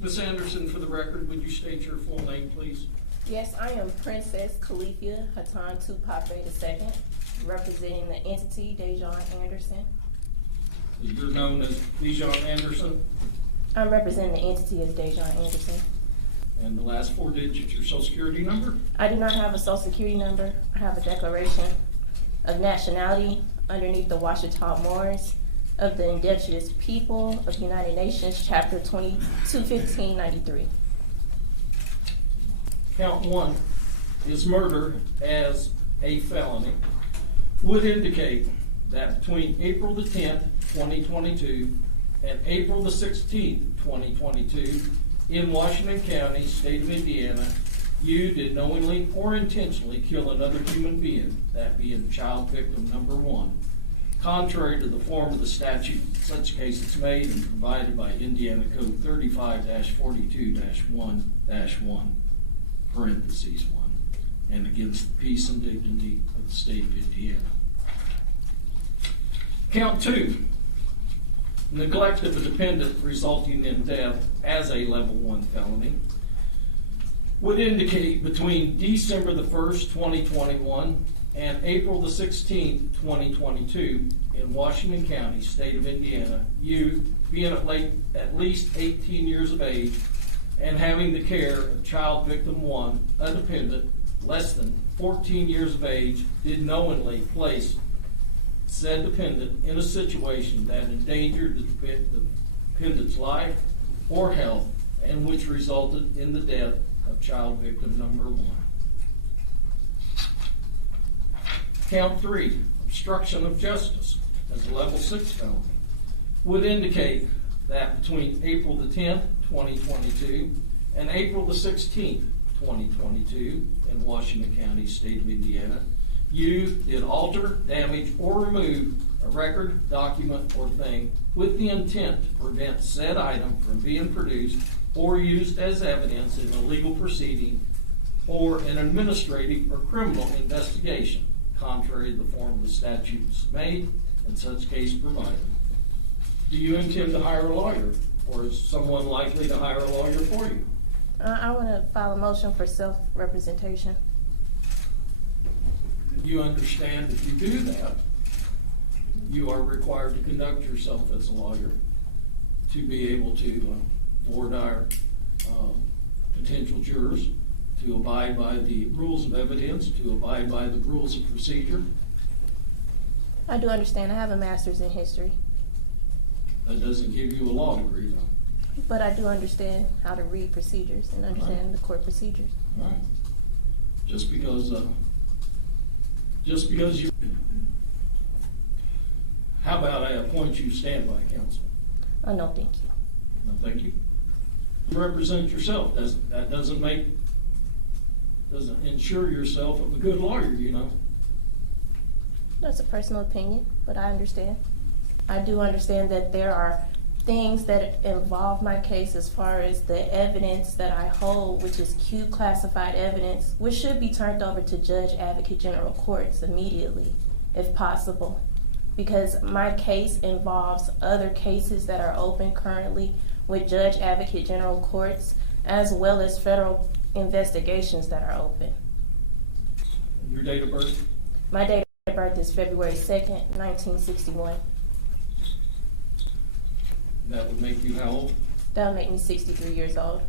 Ms. Anderson, for the record, would you state your full name, please? Yes, I am Princess Califia Hatan Tupape II, representing the entity Dejaune Anderson. You're known as Dejaune Anderson, I'm representing the entity as Dejaune Anderson. and the last four digits, your social security number? I do not have a social security number. I have a declaration of nationality underneath the Washita Moors of the Indigenous People of United Nations, Chapter 21593. Count one is murder as a felony. Would indicate that between April the 10th, 2022 and April the 16th, 2022 in Washington County, state of Indiana, you did knowingly or intentionally kill another human being, that being child victim number one, contrary to the form of the statute. Such case is made and provided by Indiana Code 35-42-1-1, parentheses 1, and against the peace and dignity of the state of Indiana. Count two, neglect of a dependent resulting in death as a level 1 felony. Would indicate between December the 1st, 2021 and April the 16th, 2022 in Washington County, state of Indiana, you being at least 18 years of age and having the care of child victim one, a dependent, less than 14 years of age, did knowingly place said dependent in a situation that endangered the dependent's life or health and which resulted in the death of child victim number one. Count three, obstruction of justice as a level 6 felony. Would indicate that between April the 10th, 2022 and April the 16th, 2022 in Washington County, state of Indiana, you did alter, damage, or remove a record, document, or thing with the intent to prevent said item from being produced or used as evidence in a legal proceeding or an administrative or criminal investigation, contrary to the form of the statutes made and such case provided. Do you intend to hire a lawyer, or is someone likely to hire a lawyer for you? I want to file a motion for self-representation. You understand if you do that, you are required to conduct yourself as a lawyer to be able to board our potential jurors, to abide by the rules of evidence, to abide by the rules of procedure. I do understand. I have a master's in history, That doesn't give you a law degree, though. but I do understand how to read procedures and understand the court procedures. All right. Just because you. How about I appoint you standby counsel? Oh, no, thank you. No, thank you. You represent yourself. That doesn't ensure yourself of a good lawyer, you know. That's a personal opinion, but I understand. I do understand that there are things that involve my case as far as the evidence that I hold, which is Q classified evidence, which should be turned over to Judge Advocate General Courts immediately, if possible. Because my case involves other cases that are open currently with Judge Advocate General Courts, as well as federal investigations that are open. Your date of birth? My date of birth is February 2nd, 1961. That would make you how old? That would make me 63 years old.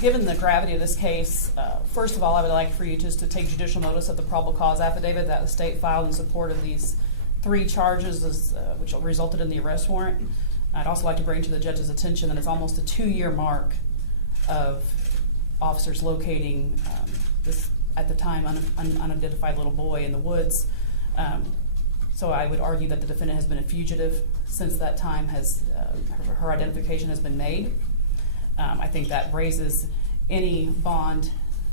Given the gravity of this case, first of all, I would like for you just to take judicial notice of the probable cause affidavit that the state filed in support of these 3 charges, which resulted in the arrest warrant. I'd also like to bring to the judge's attention that it's almost a 2-year mark of officers locating this, at the time, unidentified little boy in the woods. So I would argue that the defendant has been a fugitive since that time. Her identification has been made. I think that raises any bond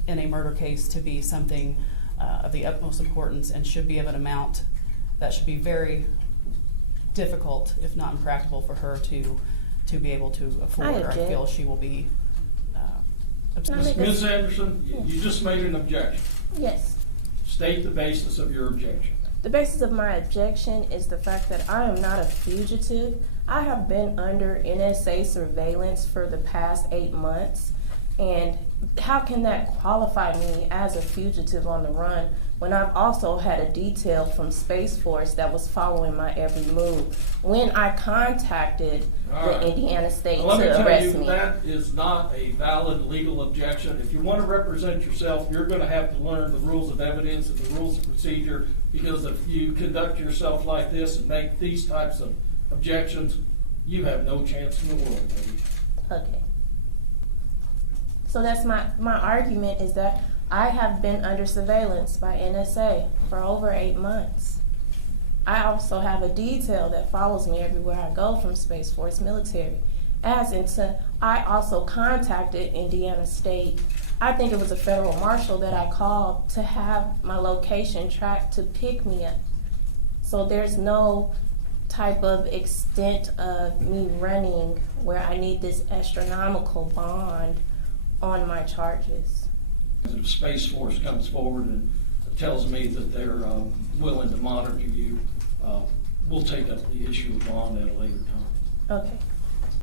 in a murder case to be something of the utmost importance and should be of an amount that should be very difficult, if not impractical, for her to be able to afford, or I feel she will be. Ms. Anderson, you just made an objection. Yes. State the basis of your objection. The basis of my objection is the fact that I am not a fugitive. I have been under NSA surveillance for the past 8 months, and how can that qualify me as a fugitive on the run when I've also had a detail from Space Force that was following my every move when I contacted the Indiana State Well, let me to tell arrest you, me? that is not a valid legal objection. If you want to represent yourself, you're going to have to learn the rules of evidence and the rules of procedure, because if you conduct yourself like this and make these types of objections, you have no chance in the world, baby. Okay. So that's my argument, is that I have been under surveillance by NSA for over 8 months. I also have a detail that follows me everywhere I go from Space Force military. I also contacted Indiana State. I think it was a federal marshal that I called to have my location tracked to pick me up. So there's no type of extent of me running where I need this astronomical bond on my charges. If Space Force comes forward and tells me that they're willing to monitor you, we'll take up the issue of bond at a later time. Okay.